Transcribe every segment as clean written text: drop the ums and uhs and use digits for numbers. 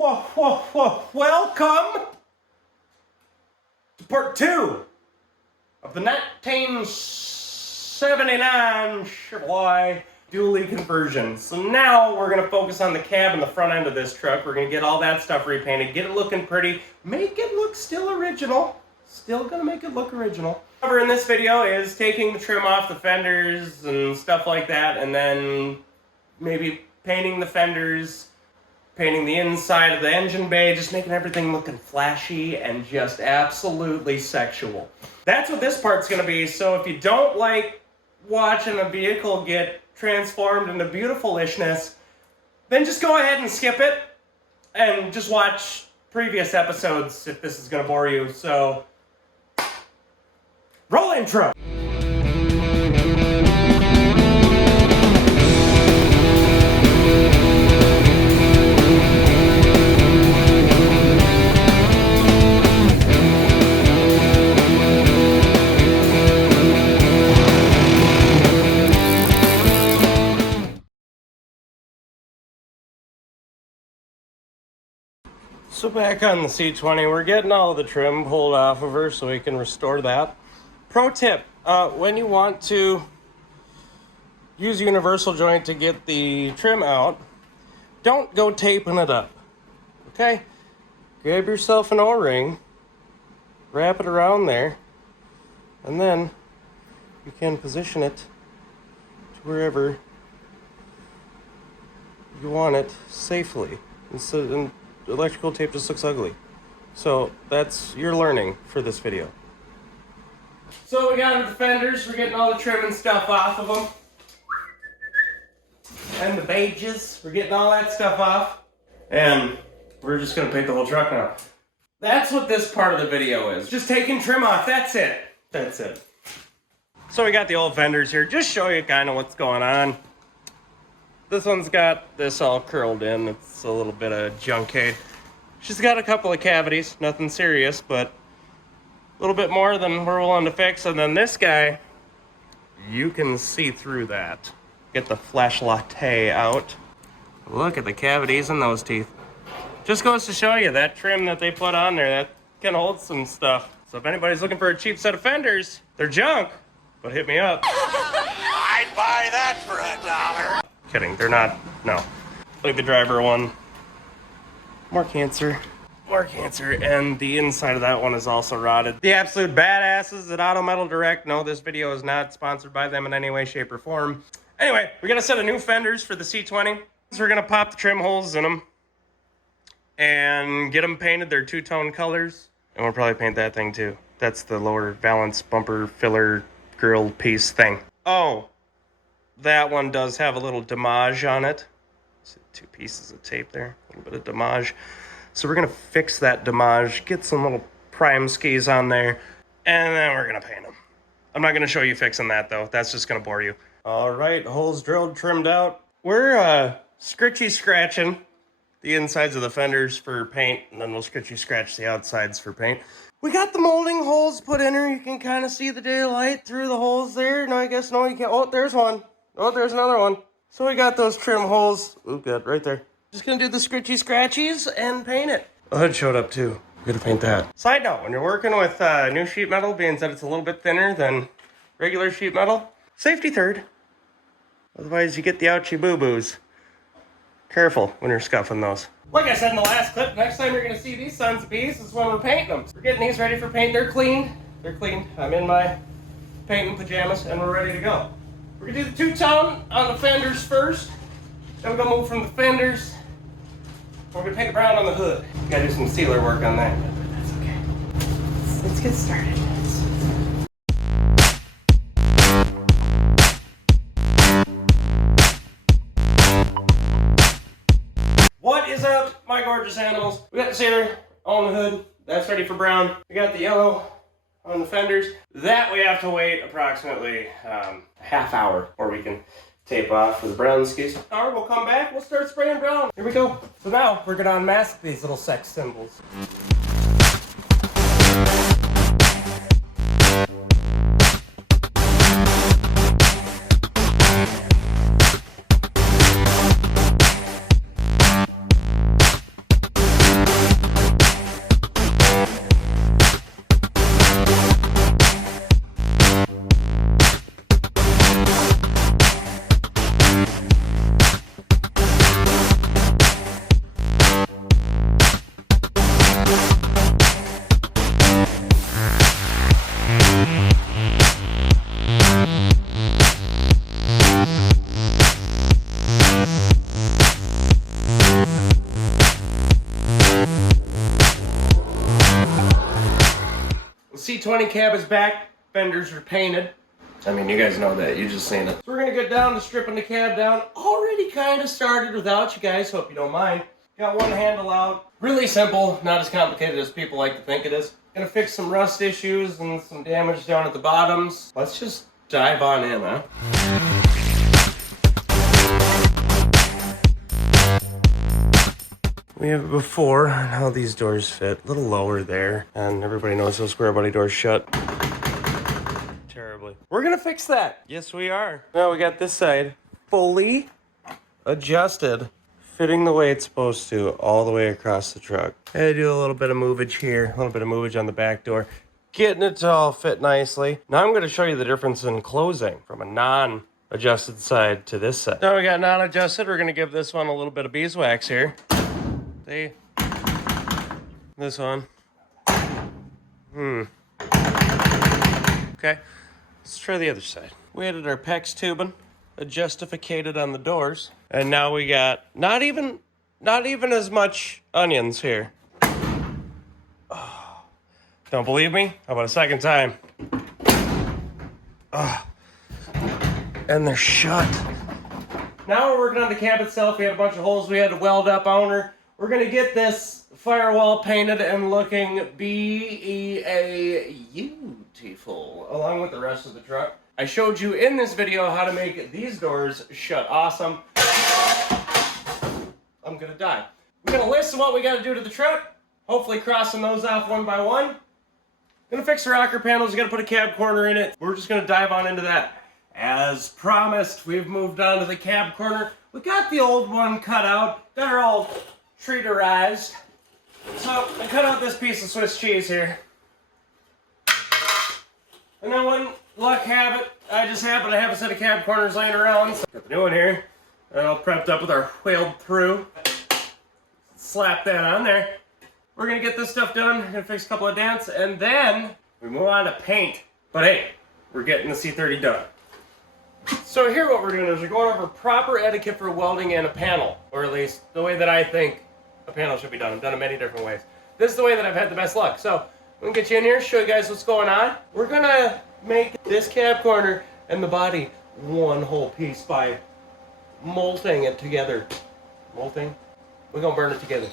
Welcome to part 2 of the 1979 Chevrolet dually conversion. So now we're going to focus on the cab and the front end of this truck. We're going to get all that stuff repainted, get it looking pretty, make it look still original. Still going to make it look original. Cover in this video is taking the trim off the fenders and stuff like that, and then maybe painting the fenders, painting the inside of the engine bay, just making everything looking flashy and just absolutely sexual. That's what this part's going to be, so if you don't like watching a vehicle get transformed into beautifulishness, then just go ahead and skip it and just watch previous episodes if this is going to bore you. So, roll intro! So back on the C20, we're getting all the trim pulled off of her so we can restore that. Pro tip, when you want to use a universal joint to get the trim out, don't go taping it up, okay? Grab yourself an O-ring, wrap it around there, and then you can position it to wherever you want it safely. And electrical tape just looks ugly. So that's your learning for this video. So we got the fenders, we're getting all the trim and stuff off of them. And the badges, we're getting all that stuff off. And we're just gonna paint the whole truck now. That's what this part of the video is. Just taking trim off, that's it. That's it. So we got the old fenders here, just show you kind of what's going on. This one's got this all curled in. It's a little bit of junkade. She's got a couple of cavities, nothing serious, but a little bit more than we're willing to fix. And then this guy, you can see through that. Get the flashlight out. Look at the cavities in those teeth. Just goes to show you that trim that they put on there, that can hold some stuff. So if anybody's looking for a cheap set of fenders, they're junk, but hit me up. I'd buy that for $1. Kidding, they're not, no. Like the driver one, more cancer, and the inside of that one is also rotted. The absolute badasses at Auto Metal Direct. No, this video is not sponsored by them in any way, shape, or form. Anyway, we got a set of new fenders for the C20. So we're gonna pop the trim holes in them and get them painted. They're two-tone colors, and we'll probably paint that thing too. That's the lower valance bumper filler grill piece thing. Oh. That one does have a little damage on it. So 2 pieces of tape there, a little bit of damage. So we're gonna fix that damage, get some little prime skis on there, and then we're gonna paint them. I'm not gonna show you fixing that though, that's just gonna bore you. All right, holes drilled, trimmed out. We're scritchy scratching the insides of the fenders for paint, and then we'll scritchy scratch the outsides for paint. We got the molding holes put in her. You can kind of see the daylight through the holes there. No, I guess no, you can't. Oh, there's one. Oh, there's another one. So we got those trim holes. Oh, good, right there. Just gonna do the scritchy scratchies and paint it. The hood showed up too. We're gonna paint that. Side note, when you're working with new sheet metal, being that it's a little bit thinner than regular sheet metal, safety third. Otherwise you get the ouchie boo-boos. Careful when you're scuffing those. Like I said in the last clip, next time you're gonna see these sons of bees is when we're painting them. We're getting these ready for paint. They're clean. They're clean. I'm in my painting pajamas and we're ready to go. We're gonna do the two-tone on the fenders first. Then we're gonna move from the fenders. We're gonna paint brown on the hood. We gotta do some sealer work on that, but that's okay. Let's get started. What is up, my gorgeous animals? We got the sealer on the hood. That's ready for brown. We got the yellow on the fenders. That we have to wait approximately a half hour or we can tape off for the brown skis. Alright, we'll come back, we'll start spraying brown. Here we go. So now we're gonna unmask these little sex symbols. C20 cab is back. Fenders are painted. I mean, you guys know that. You just seen it. So we're gonna get down to stripping the cab down. Already kind of started without you guys. Hope you don't mind. Got one handle out. Really simple. Not as complicated as people like to think it is. Gonna fix some rust issues and some damage down at the bottoms. Let's just dive on in, huh? We have it before on how these doors fit. A little lower there. And everybody knows those square body doors shut terribly. We're gonna fix that. Yes, we are. Now we got this side fully adjusted, fitting the way it's supposed to all the way across the truck. I do a little bit of movage here, a little bit of movage on the back door, getting it to all fit nicely. Now I'm gonna show you the difference in closing from a non-adjusted side to this side. Now we got non-adjusted. We're gonna give this one a little bit of beeswax here. See? This one. Okay. Let's try the other side. We added our PEX tubing, adjustificated on the doors, and now we got not even as much onions here. Oh, don't believe me? How about a second time? Oh, and they're shut. Now we're working on the cab itself. We had a bunch of holes we had to weld up on her. We're gonna get this firewall painted and looking beautiful, along with the rest of the truck. I showed you in this video how to make these doors shut awesome. I'm gonna die. We're gonna list what we gotta do to the truck, hopefully crossing those off one by one. Gonna fix the rocker panels, gonna put a cab corner in it. We're just gonna dive on into that. As promised, we've moved on to the cab corner. We got the old one cut out, got her all treaterized. So I cut out this piece of Swiss cheese here. And then when luck have it, I just happen to have a set of cab corners laying around. So got the new one here. All prepped up with our whaled through. Slap that on there. We're gonna get this stuff done. We're gonna fix a couple of dents, and then we move on to paint. But hey, we're getting the C30 done. So here what we're doing is we're going over proper etiquette for welding in a panel, or at least the way that I think a panel should be done. I've done it many different ways. This is the way that I've had the best luck. So I'm gonna get you in here, show you guys what's going on. We're gonna make this cab corner and the body one whole piece by molting it together. Molting? We're gonna burn it together.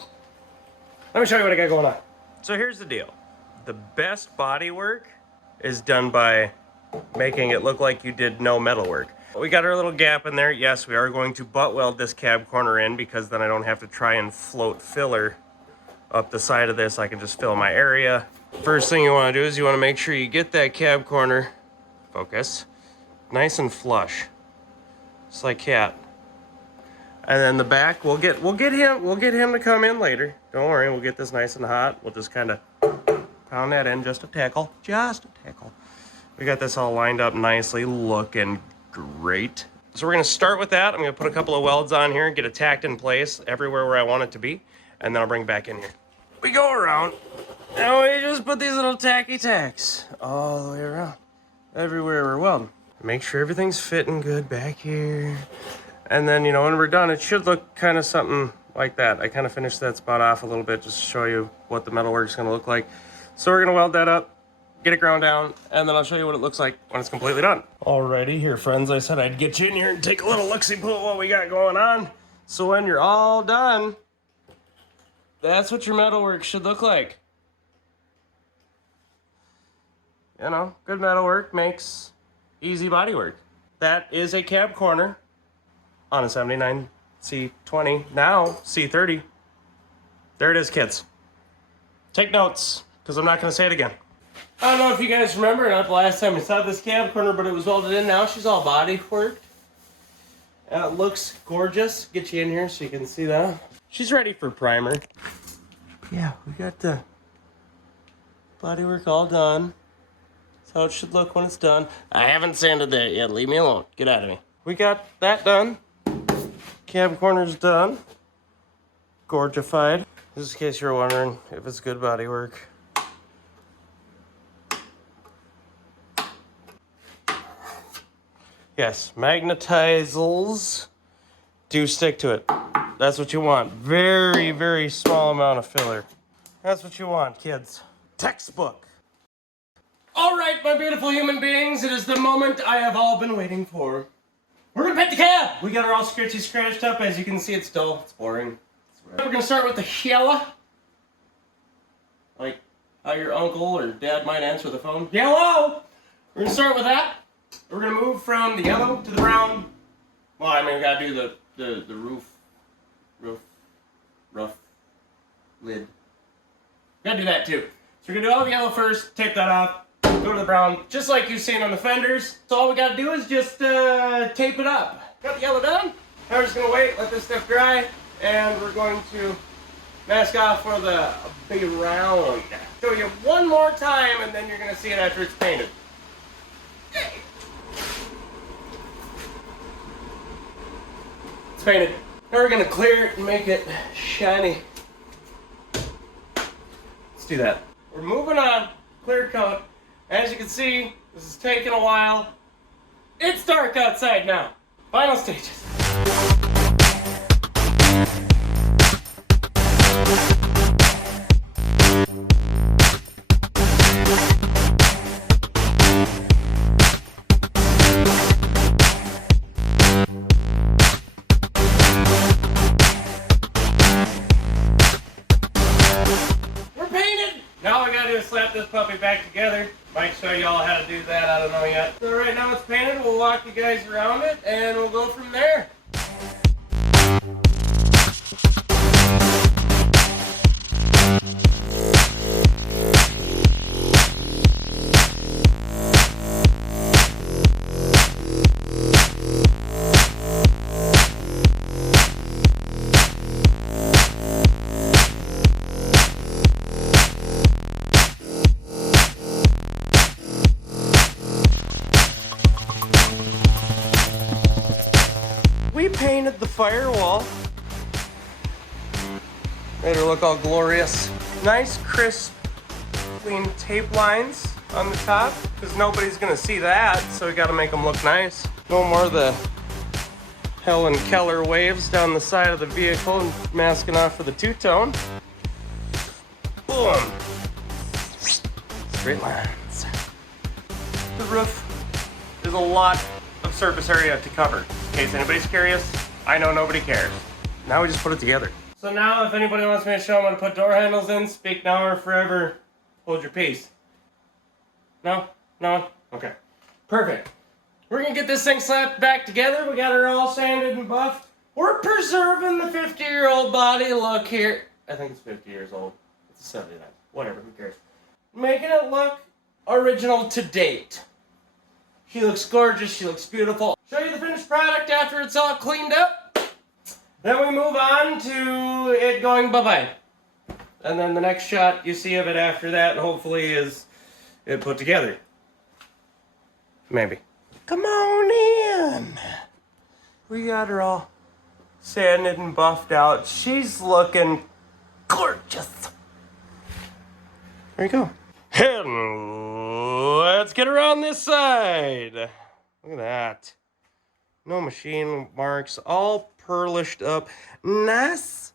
Let me show you what I got going on. So here's the deal. The best body work is done by making it look like you did no metal work. We got our little gap in there. Yes, we are going to butt weld this cab corner in because then I don't have to try and float filler up the side of this. I can just fill my area. First thing you want to do is you want to make sure you get that cab corner, focus, nice and flush, just like that. And then the back, we'll get him to come in later. Don't worry, we'll get this nice and hot. We'll just kind of pound that in, just a tackle, just a tackle. We got this all lined up nicely, looking great. So we're gonna start with that. I'm gonna put a couple of welds on here and get it tacked in place everywhere where I want it to be, and then I'll bring it back in here. We go around, and we just put these little tacky tacks all the way around, everywhere we're welding. Make sure everything's fitting good back here. And then, you know, when we're done, it should look kind of something like that. I kind of finished that spot off a little bit just to show you what the metalwork's gonna look like. So we're gonna weld that up, get it ground down, and then I'll show you what it looks like when it's completely done. Alrighty, here friends, I said I'd get you in here and take a little look-see-poo at what we got going on. So when you're all done, that's what your metalwork should look like. You know, good metalwork makes easy body work. That is a cab corner on a 79 C20, now C30. There it is, kids. Take notes, because I'm not going to say it again. I don't know if you guys remember, not the last time we saw this cab corner, but it was welded in. Now she's all body worked. And it looks gorgeous. Get you in here so you can see that. She's ready for primer. Yeah, we got the body work all done. That's how it should look when it's done. I haven't sanded that yet. Leave me alone. Get out of me. We got that done. Cab corner's done. Gorgified. Just in case you're wondering if it's good body work. Yes, magnetizals do stick to it. That's what you want. Very, very small amount of filler. That's what you want, kids. Textbook. Alright, my beautiful human beings, it is the moment I have all been waiting for. We're gonna paint the cab! We got her all scratchy scratched up. As you can see, it's dull, it's boring. We're gonna start with the yellow. Like how your uncle or dad might answer the phone. Yellow! We're gonna start with that. We're gonna move from the yellow to the brown. Well, I mean, we gotta do the roof lid. Gotta do that too. So we're gonna do all the yellow first, tape that off, go to the brown, just like you've seen on the fenders. So all we gotta do is just tape it up. Got the yellow done. Now we're just gonna wait, let this stuff dry, and we're going to mask off for the big round. Show you one more time, and then you're gonna see it after it's painted. It's painted. Now we're gonna clear it and make it shiny. Let's do that. We're moving on. Clear coat. As you can see, this is taking a while. It's dark outside now. Final stages. Now all we gotta do is slap this puppy back together. Might show you all how to do that, I don't know yet. So right now it's painted, we'll walk you guys around it and we'll go from there. We painted the firewall. Made her look all glorious. Nice, crisp, clean tape lines on the top, because nobody's gonna see that, so we gotta make them look nice. No more of the Helen Keller waves down the side of the vehicle and masking off for the two-tone. Boom. Straight lines. The roof is a lot of surface area to cover. In case anybody's curious, I know nobody cares. Now we just put it together. So now if anybody wants me to show them how to put door handles in, speak now or forever hold your peace. No? No? Okay. Perfect. We're gonna get this thing slapped back together. We got her all sanded and buffed. We're preserving the 50-year-old body look here. I think it's 50 years old. It's a 79. Whatever, who cares? Making it look original to date. She looks gorgeous, she looks beautiful. Show you the finished product after it's all cleaned up. Then we move on to it going bye-bye. And then the next shot you see of it after that, hopefully, is it put together. Maybe. Come on in. We got her all sanded and buffed out. She's looking gorgeous. There you go. And let's get her on this side. Look at that. No machine marks, all pearlished up. Nice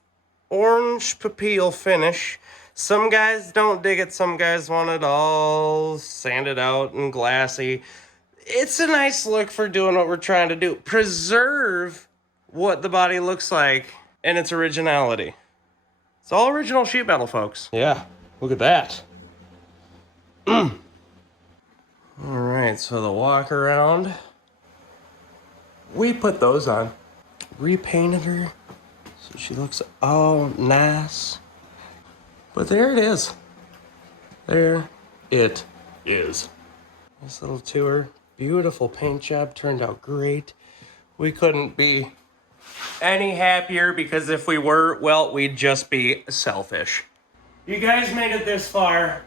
orange papille finish. Some guys don't dig it, some guys want it all sanded out and glassy. It's a nice look for doing what we're trying to do. Preserve what the body looks like and its originality. It's all original sheet metal, folks. Yeah, look at that. Alright, so the walk around. We put those on. Repainted her so she looks all nice. But there it is. There it is. Nice little tour. Beautiful paint job. Turned out great. We couldn't be any happier because if we were, well, we'd just be selfish. You guys made it this far.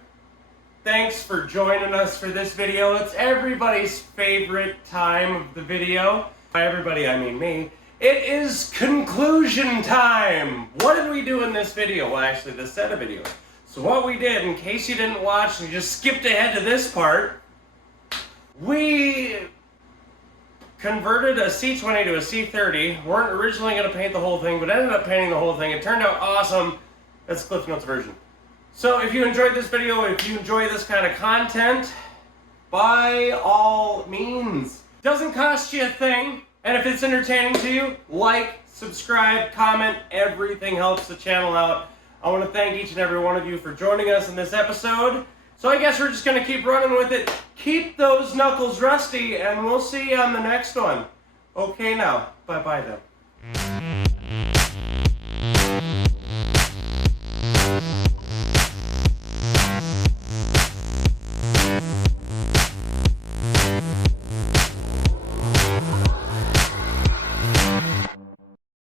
Thanks for joining us for this video. It's everybody's favorite time of the video. By everybody, I mean me. It is conclusion time. What did we do in this video? Well, actually, this set of videos. So what we did, in case you didn't watch and you just skipped ahead to this part, we converted a C20 to a C30. Weren't originally going to paint the whole thing, but ended up painting the whole thing. It turned out awesome. That's Cliff Notes version. So if you enjoyed this video, if you enjoy this kind of content, by all means. Doesn't cost you a thing, and if it's entertaining to you, like, subscribe, comment, everything helps the channel out. I want to thank each and every one of you for joining us in this episode. So I guess we're just going to keep running with it. Keep those knuckles rusty, and we'll see you on the next one. Okay now, bye-bye then.